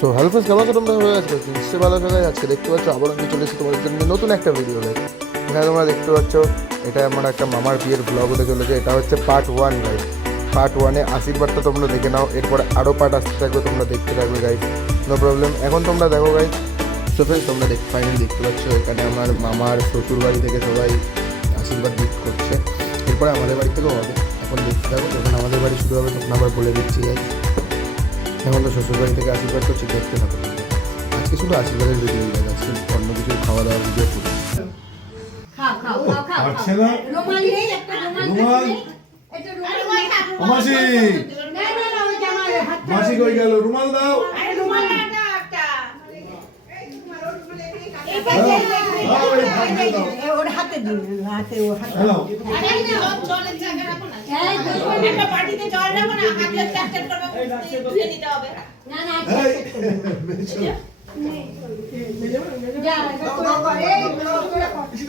So hello friends, কেমন আছো তোমরা? হয়ে আছে নিশ্চয়ই ভালো থাকায়। আজকে দেখতে পাচ্ছ আবার আমি চলে এসেছি তোমাদের জন্য নতুন একটা ভিডিও গাইড। এখানে তোমরা দেখতে পাচ্ছ এটা আমার একটা মামার বিয়ের ব্লগ হতে চলেছে। এটা হচ্ছে পার্ট 1 গাইড। পার্ট 1-এ আশীর্বাদটা তোমরা দেখে নাও, এরপরে আরও পার্ট আসতে থাকবে, তোমরা দেখতে থাকবে গাইড, নো প্রবলেম। এখন তোমরা দেখো গাইড। সো ফ্রেন্ডস, তোমরা ফাইনালি দেখতে পাচ্ছ এখানে আমার মামার শ্বশুর বাড়ি থেকে সবাই আশীর্বাদ গিফট করছে। এরপরে আমাদের বাড়ি থেকেও হবে। এখন দেখতে থাকো, যখন আমাদের বাড়ি শুরু হবে তখন আবার বলে দিচ্ছি গাইড। এখন তো শ্বশুরবাড়ি থেকে আশীর্বাদ করছি, দেখতে থাকো। আজকে শুধু আশীর্বাদের ভিডিও দেয়, আজকে অন্য কিছু খাওয়া দাওয়ার ভিডিও করি। মাসি কই গেল? রুমাল দাও। ওর হাতে দিন, হাতে ও হাতে। একটা পার্টিতে জল রাখো না, হাতে চ্যাট করবে, ধুয়ে নিতে হবে। না না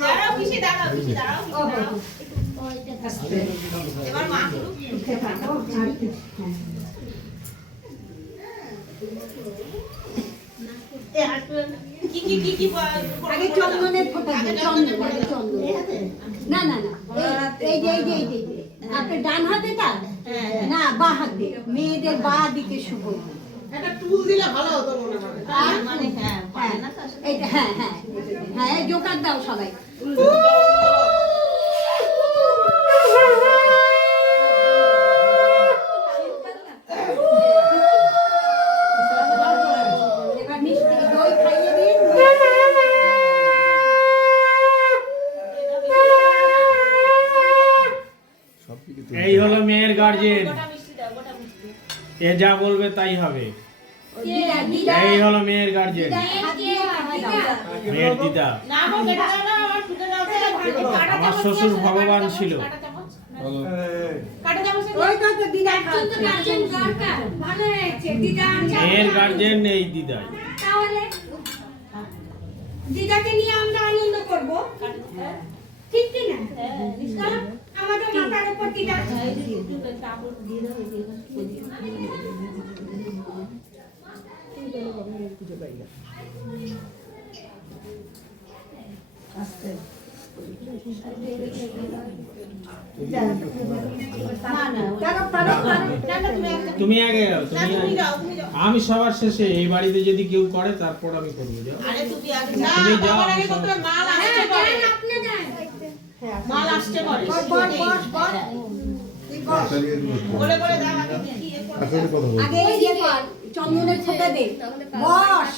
দাঁড়াও পিছে দাঁড়াও এবার মা কি আগে চন্দনের ফোঁটা দিন, চন্দন। না না না, এই যে আপনার ডান হাতেটা না বাঁ হাতে, মেয়েদের বাঁ দিকে শুভ। একটা টুল দিলে ভালো হতো মনে হয়। মানে হ্যাঁ পারে না তো আসলে। এইটা হ্যাঁ হ্যাঁ হ্যাঁ, জোকার দাও সবাই। এবার মিষ্টি দই খাইয়ে দিন। এই হলো মেয়ের গার্জেন, গোটা মিষ্টি দাও, গোটা মিষ্টি। এ যা বলবে তাই হবে। এই হলো মেয়ের গার্জেন, মেয়ের দিদা। না গো কেটে দাও না, আমার ফুটে দাও তো। আমার শ্বশুর ভগবান ছিল। কাটা চামচ ওই তো দিদা কিন্তু গার্জেন দরকার, ভালো হয়েছে দিদা। মেয়ের গার্জেন এই দিদাই। তাহলে দিদাকে নিয়ে আমরা আনন্দ করব, ঠিক কি না? কারণ আমাদের মাথার উপর দিদা। তুমি আগে যাও, তুমি যাও। আমি সবার শেষে। এই বাড়িতে যদি কেউ করে তারপর আমি করবো। যাও আরে তুমি আগে না, তুমি যাও, আমার আমি আগে কত সবার- মাল হ্যাঁ আসছে পরে। দেন, আপনি দেন। মাল আসছে পরে। বলে বলে দাও আগে কি এ করো। আসলে কথা বল। আগে এই যে চন্দনের ফোঁটা দে, বস।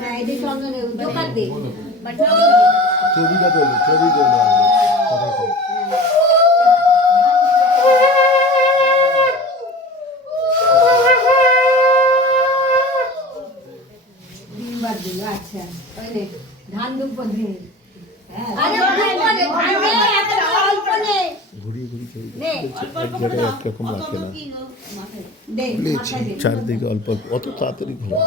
হ্যাঁ, এই যে চন্দনের জোকার দে। ছবিটা তোলো, ছবি তোলো আগে। কথা কও। তিনবার দিল, আচ্ছা। ওই নে, ধান দুব্ব দে। আরে ধান দে, এত অল্প নে। ঘুরিয়ে ঘুরিয়ে ছবি নে, অল্প অল্প করে দাও। একরকম অত রাখে না। কি গো মাথায়। দে, বলেছি মাথায় দে। চারদিকে অল্প অল্প, অত তাড়াতাড়ি ঘোরা।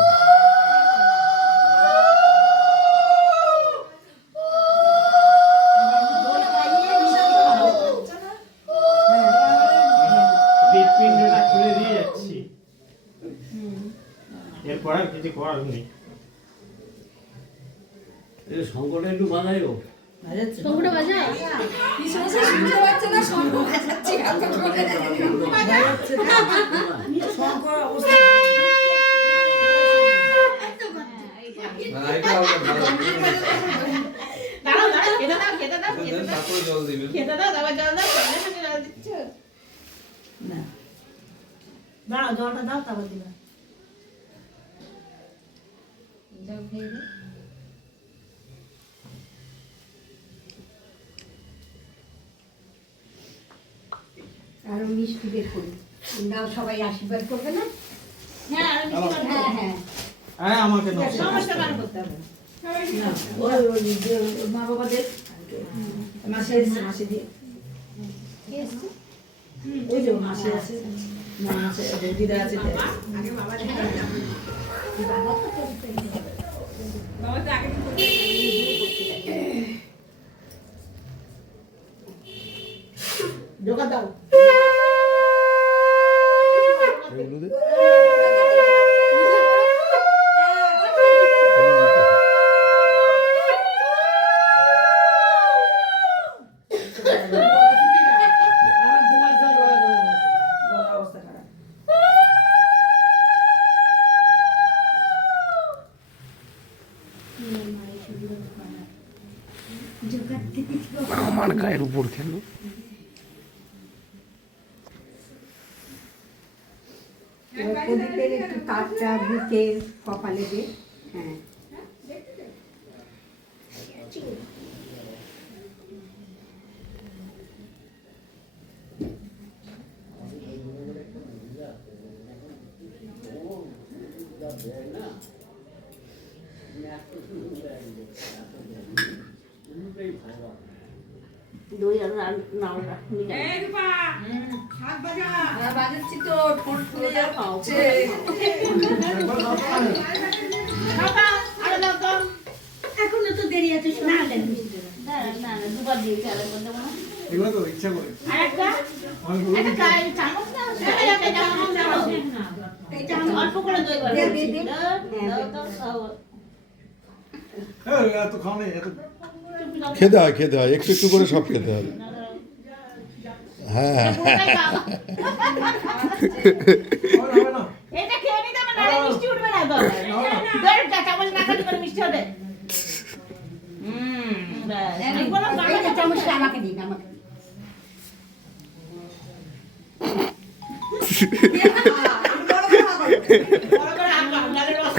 হৃৎপিণ্ডটা খুলে দিয়ে যাচ্ছি। এরপর আর কিছু করার নেই। শঙ্করটা একটু বাজাইও। শঙ্কুটা বাজাও। কি সমস্যা, শুনতে পাচ্ছ না? শঙ্কু বাজাচ্ছে এত করে। শঙ্কর অবস্থা। দাঁড়াও দাঁড়াও, খেতে দাও খেতে দাও খেতে দাও। খেতে দাও, আবার জল দাও, সঙ্গে সঙ্গে জল দিচ্ছ। দাঁড়াও, জলটা দাও, তারপর দিবা। জল খেয়ে দাও। আরো মিষ্টি বের করি। দাও, সবাই আশীর্বাদ করবে না? হ্যাঁ আর মিষ্টি করে হ্যাঁ হ্যাঁ। আরে আমাকে নকশা সমস্যা বার করতে হবে। মা বাবাদের মাসে এসছে, মাসে দিয়ে। ওই যে মাসে আছে, মাসে দিদা আছে। আগে বাবা দেখে বাবা তো করতে বাবা তো আগে জোগাড় দাও। এগুলো দে। আমার গায়ের উপর খেলো। এবার প্রদীপের একটু কাঠটা বুকের কপালে দে। হ্যাঁ দই আর নাও না এই রূপা শাক ভাজা বাজাচ্ছি তো ঠোঁট ফুলে যাও খাও আরে দাও তো এখনো তো দেরি আছে শোনা দেন না না না দুবার দিয়েছি আর একবার দেবো না এগুলো তো ইচ্ছা করে আরেকটা একটা কাই চামচ না সেটা একটা চামচ দাও এই চামচ অল্প করে দই বার দে, দে, দে। দাও দাও এত খাও না এত খেতে হয় একটু একটু করে সব খেতে হবে। হ্যাঁ হবে না এটা খেয়ে নিতে হবে না মিষ্টি উঠবে না তো দই চামচ না খালি করে মিষ্টি হবে ব্যাস এই বলো এই চামচটা আমাকে দিন, আমাকে দিন। বড় করে হাত দাও নালে রস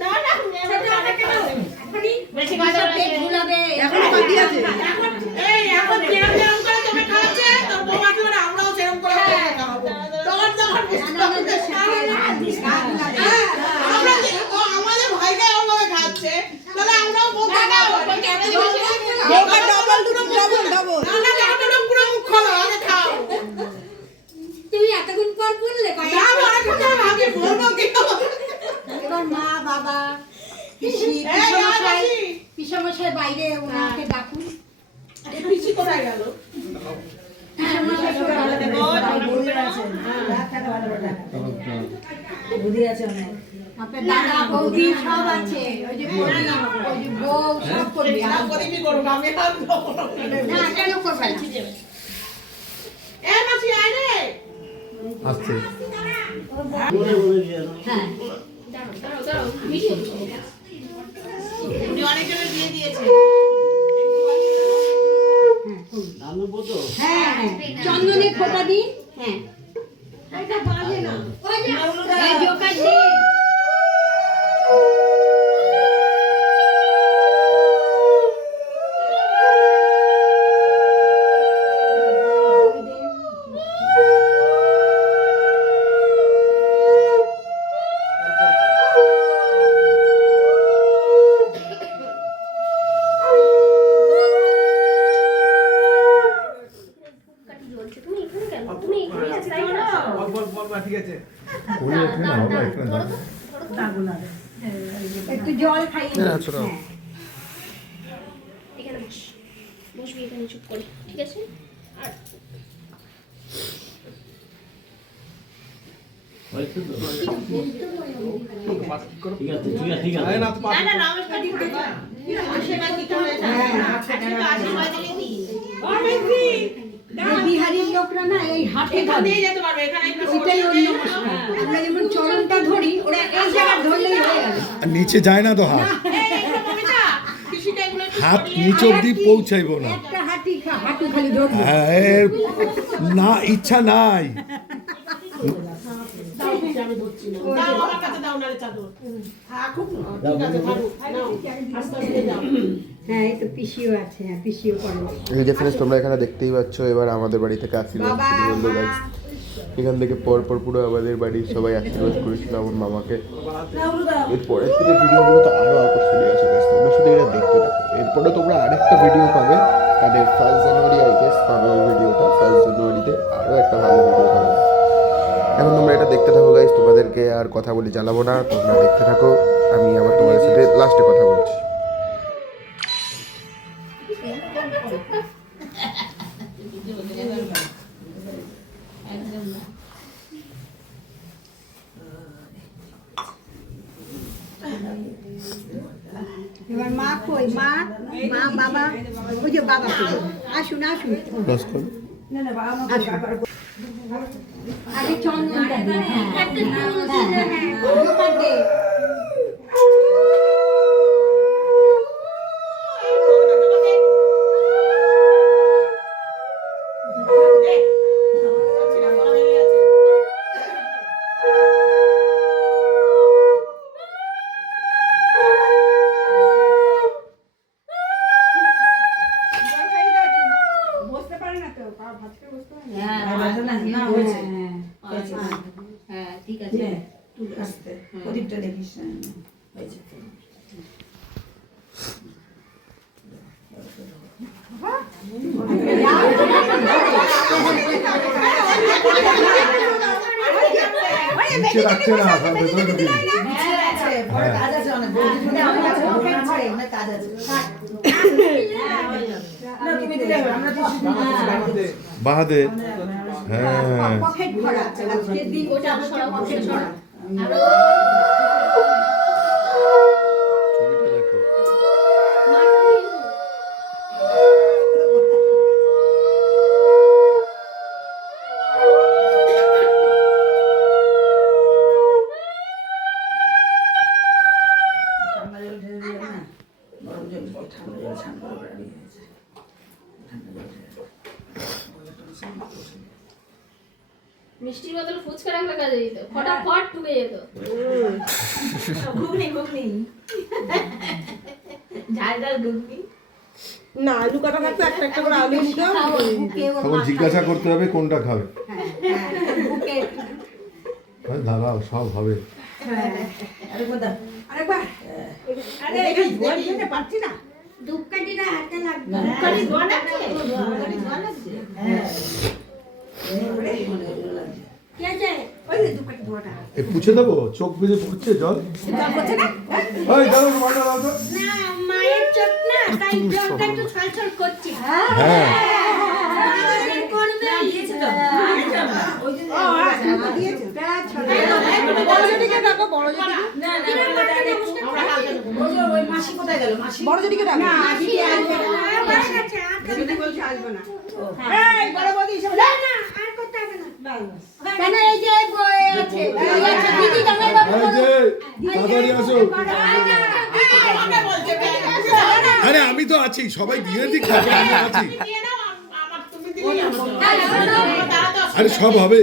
না না বেশি কথা পেট ফুলাবে। এখন বাকি আছে এখন যেরকম যেরকম করে তুমি খাওয়াচ্ছে তোর বউ আসবে না আমরাও সেরকম করে খাওয়াবো তখন আমরা ও আমাদের ভাইকে ওভাবে খাচ্ছে তাহলে আমরাও বলতে খাবো বউকে ডবল না না ডবল পুরো মুখ খোলো আগে খাও তুমি এতক্ষণ পর বললে না অনেক কথা ভাবি বলবো কি এবার মা বাবা পিসি পিসামশাই বাইরে ওনাকে ডাকুন। পিছি কোথায় গেল আপনার দাদা বৌদি সব আছে, ওই যে বউ সব করবে। গরিবি করুক আমি আর না কেন করবে না? এ মাসি আয় রে আসছে হ্যাঁ উনি অনেকজনের দিয়ে দিয়েছে আনবো তো হ্যাঁ হ্যাঁ চন্দনের ফোঁটা দিন। হ্যাঁ এটা বাজে না ওই যে এই জোকার দিন। ঠিক আছে একটু জল খাইয়ে দিন। হ্যাঁ, ছোট। হ্যাঁ। এখানে বসবি এখানে চুপ করে ঠিক আছে আর হয়তো তো ঠিক আছে ঠিক আছে না তোমার না না নমস্কার দিতে আশীর্বাদ দিতে হবে আজকে তো আশীর্বাদ দিলেনি এই বিহারির লোকরা না এই হাতে এখান ধরে, দিয়ে যেতে পারবে এখানে একটু এটাই অন্য মশলা। আমরা যেমন চরণটা ধরি ওরা এই জায়গা ধরলেই হয়ে গেল। আর নিচে যায় না তো হাত হাত নিচ অব্দি পৌঁছাইবো না। একটা হাঁটু খালি ধরবো। হ্যাঁ, এর না ইচ্ছা নাই। দাও আমার কাছে দাও নালে চাদর খুব ঠিক আছে ভালো নাও আস্তে আস্তে যাও হ্যাঁ এই তো পিসিও আছে, হ্যাঁ পিসিও করে। এই যে ফ্রেন্ডস তোমরা এখানে দেখতেই পাচ্ছ এবার আমাদের বাড়ি থেকে আশীর্বাদ শুরু হলো গাইস। এখান থেকে পর পুরো আমাদের বাড়ির সবাই আশীর্বাদ করেছিল আমার মামাকে। এরপরের থেকে ভিডিওগুলো তো আরও আকর্ষণীয় আছে গাইস, তোমরা শুধু এটা দেখতে থাকো। এরপরে তোমরা আরেকটা ভিডিও পাবে, তাদের 1 জানুয়ারি আই গেস পাবে ওই ভিডিওটা। 1 জানুয়ারিতে আরও একটা ভালো ভিডিও পাবে। এখন তোমরা এটা দেখতে থাকো গাইস, তোমাদেরকে আর কথা বলে জ্বালাবো না, তোমরা দেখতে থাকো। আমি আবার তোমাদের সাথে লাস্টে কথা বলছি। এবার মা কই, মা মা বাবা, ওই যে বাবা কই, আসুন আসুন। ক্লোজ করো। আগে চন্দনটা দিন। হ্যাঁ হ্যাঁ জোকার দে। বসতে পারে না তো, পা ভাঁজ করে বসতে পারে না। হ্যাঁ ঠিক আছে প্রদীপটা দেখিস হয়েছে নিচে রাখছে না, সব ভেতরে ঢুকিয়ে দিচ্ছে। কাজ আছে অনেক কাজ আছে তুমি দিলে আমরা বাহাদে হ্যাঁ পকেট ভরা আজকের দিন ওটা পকেট ভরা ছবিটা দেখো। ঠান্ডা জল ঢেলে দিলে না গরম জল ঠান্ডা জল স্নান করে বেরিয়ে গেছে ঠান্ডা জল ঢেলে মিষ্টির বদলে ফুচকা রাখলে কাজে দিত, ফটাফট ঢুকে যেত। ঘুগনি ঘুগনি ঝাল ঝাল ঘুগনি না, আলু কাটা থাকতো, একটা একটা করে আলু নিতে হবে। তখন জিজ্ঞাসা করতে হবে কোনটা খাবে। বুকে আরে দাঁড়াও, সব হবে। আরেকবার দাও আরেকবার। আরে এই ধোয়া দিতে পারছি না। ধূপকাঠিটা হাতে লাগবে ধূপকাঠি ধোয়া লাগছে? হ্যাঁ কি আছে ওই যে দুপাটি ধোয়াটা। এই পুছে দেবো, চোখ বেজে পড়ছে জল। ওই দাও মাটা দাও তো। না মায়ের চোখ না তাই জলটা একটু ছলছল করছে হ্যাঁ করবে দিয়েছে তো ওই জন্য দিয়েছে। বড় জেঠিকে ডাকো বড় জেঠিকে না না আমরা কালকে ওই যে ওই মাসি কোথায় গেল মাসি বড় জেঠিকে ডাকো। না আসি আসবে জেঠি বলছে আসবে না। এই বড় বৌদি এসে বলে, না আর করতে হবে না কেন এই যে বই আছে এই আছে দিদি জামাই বাবু এই যে তাড়াতাড়ি আসো। আমাকে বলছে আরে আমি তো আছি, সবাই দিয়ে দিক, তারপরে আমি আছি। আমার তুমি দিবি আমার তারা তো আরে সব হবে,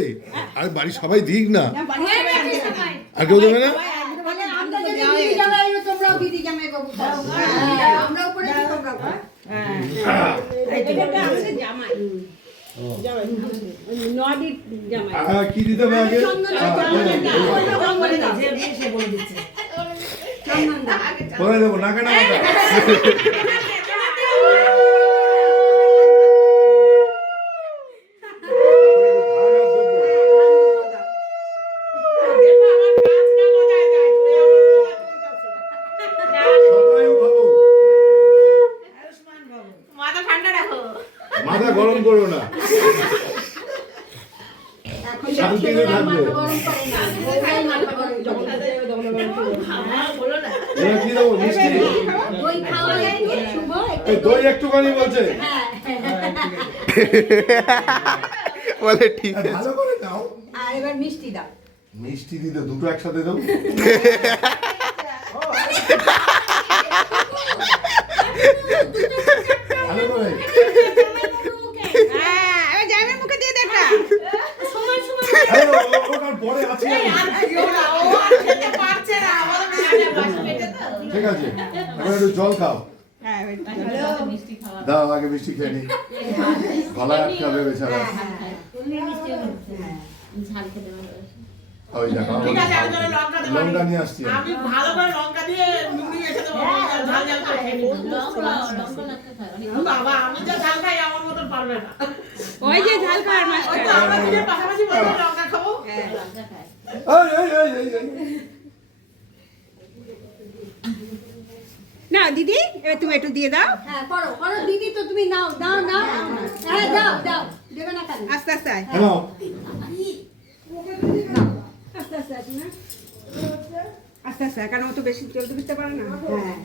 আরে বাড়ি সবাই দিক না। হয়ে গেছে সবাই আর কেউ দেবে না? মানে আমরা যদি দিদি জামাই তোমরাও দিদি জামাই বাবু খাও আমরাও করেছি তোমরাও খাও এটা আমাদের জামাই। জামাই। নদীর জামাই। কি দিতে হবে আগে? বলে দাও সে বলে দিচ্ছে চন্দনদা কোথায় দেবো? নাকে না মাথা? শতায়ু ভব। মাথা ঠান্ডা রাখো মাথা গরম করো না, এখন শান্তিতে থাকবে। মাথা গরম করে না ওইটাই মাথা গরম করে বলো না এবার কি দেবো? মিষ্টি? দই খাওয়া যায় তো শুভ এই দই একটুখানি বলছে। হ্যাঁ বলে ঠিক আর ভালো করে দাও। আর এবার মিষ্টি দাও মিষ্টি দিতে দুটো একসাথে দাও। ভালো করে। হ্যাঁ, এবার জামাইয়ের মুখে দিয়ে দে একটা। আরে ওখানে পরে আছে আমি। ও আর খেতে পারছে না আমাদের বাসি পেটে তো ঠিক আছে, এবার একটু জল খাও। হ্যাঁ, এবার দাও আগে মিষ্টি খেয়ে নি, গলায় আটকাবে বেচারা। ঝাল খেতে ভালোবাসি। ওই দেখো ঠিক আছে আমি তোর লঙ্কা দেবো লঙ্কা নিয়ে আসছি আমি। আমি ভালো করে লঙ্কা দিয়ে নুনি এসে দেবো ঝাল ঝাল করে খেয়ে নিবো বাবা আমি যা ঝাল খাই আমার মতন পারবে না ওই যে ঝাল খাওয়ার ওই মাস্টার। তো আমরা দুজন পাশাপাশি বসে লঙ্কা খাবো এই না দিদি, এবার তুমি একটু দিয়ে দাও। হ্যাঁ করো করো দিদি তো তুমি নাও দাও নাও হ্যাঁ দাও দাও দেবে না কেন আস্তে আস্তে আয়। হ্যালো, আস্তে আস্তে আয় না। আস্তে আস্তে আয়, কারণ ও তো বেশি চলতে ফিরতে পারে না। হ্যাঁ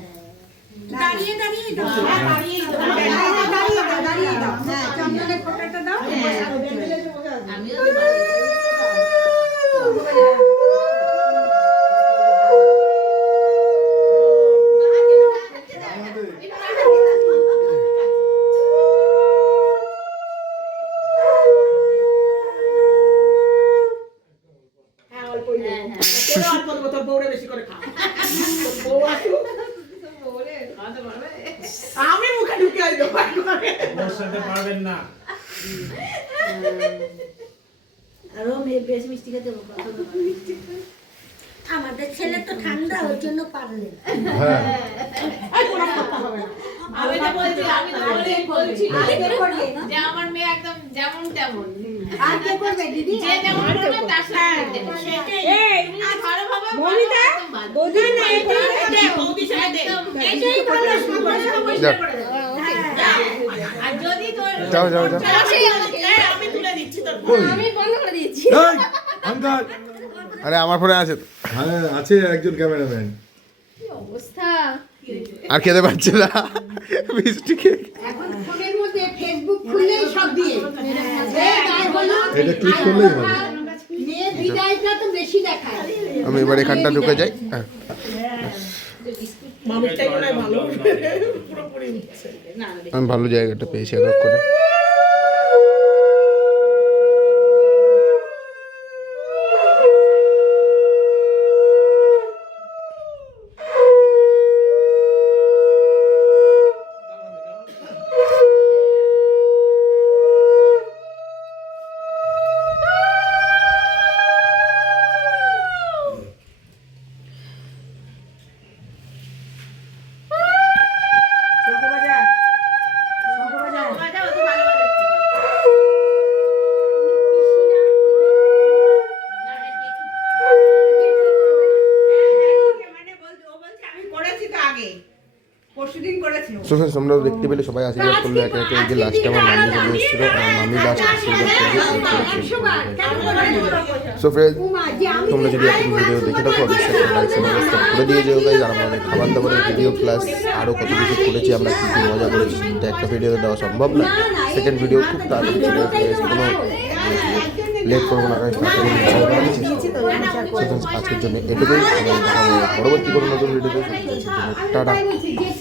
দাঁড়িয়ে দাঁড়িয়ে দাও হ্যাঁ দাঁড়িয়ে দাঁড়িয়ে দাও দাঁড়িয়ে দাও হ্যাঁ চন্দনের ফোঁটাটা দাও আমিও তো পারি। বউরে বেশি করে খাও বউ আসুক আমি মুখে ঢুকিয়ে দেবো ওর সাথে পারবেন না। আরো মেয়ে বেশি মিষ্টি খেতে আমাদের ছেলে তো ঠান্ডা ওই জন্য পারলে হ্যাঁ আমি তো বলছি যে আমার মেয়ে একদম যেমন তেমন আর কে করবে দিদি যে যেমন করবে তার সাথে সেটাই ভালোভাবে মমিতা বৌদি না এটাই বৌদি সাথে এটাই ভালো যাক, আর যদি তোর যাও যাও যাও আমি তুলে দিচ্ছি তোর কই আমি বন্ধ করে দিয়েছি এই আঙ্কাল আরে আমার ফোনে আছে তো। হ্যাঁ আছে একজন ক্যামেরাম্যান অবস্থা আর খেতে পারছে না মিষ্টি খেয়ে। এখন ফোনের মধ্যে ফেসবুক খুললেই সব দিয়ে এটা ক্লিক করলেই হবে মেয়ে বিদায়টা তো বেশি দেখায় আমি এবার এখানটা ঢুকে যাই। হ্যাঁ, মামিরটাই মনে হয় ভালো পুরোপুরি হচ্ছে না আমি ভালো জায়গাটা পেয়েছি এতক্ষণে। So friends, তোমরা দেখতে পেলে সবাই আশীর্বাদ করলো একে একে। এই যে লাস্টে আমার মামি চলে এসেছিল, আমার মামি লাস্ট আশীর্বাদ করবে। সো ফ্রেন্ডস, তোমরা যদি এখন ভিডিও দেখে থাকো অবশ্যই লাইক সাবস্ক্রাইব করে দিয়ে যেও গাইজ। আর আমাদের খাবার দাবারের ভিডিও প্লাস আরও কত কিছু করেছি আমরা, কী কী মজা করেছি সেটা একটা ভিডিওতে দেওয়া সম্ভব না। সেকেন্ড ভিডিও খুব তাড়াতাড়ি চলে আসবে, কোনো লেট করবো না গাইজ, তাড়াতাড়ি আজকের জন্য এটুকুই। পরবর্তী কোনো নতুন ভিডিওতে টাটা।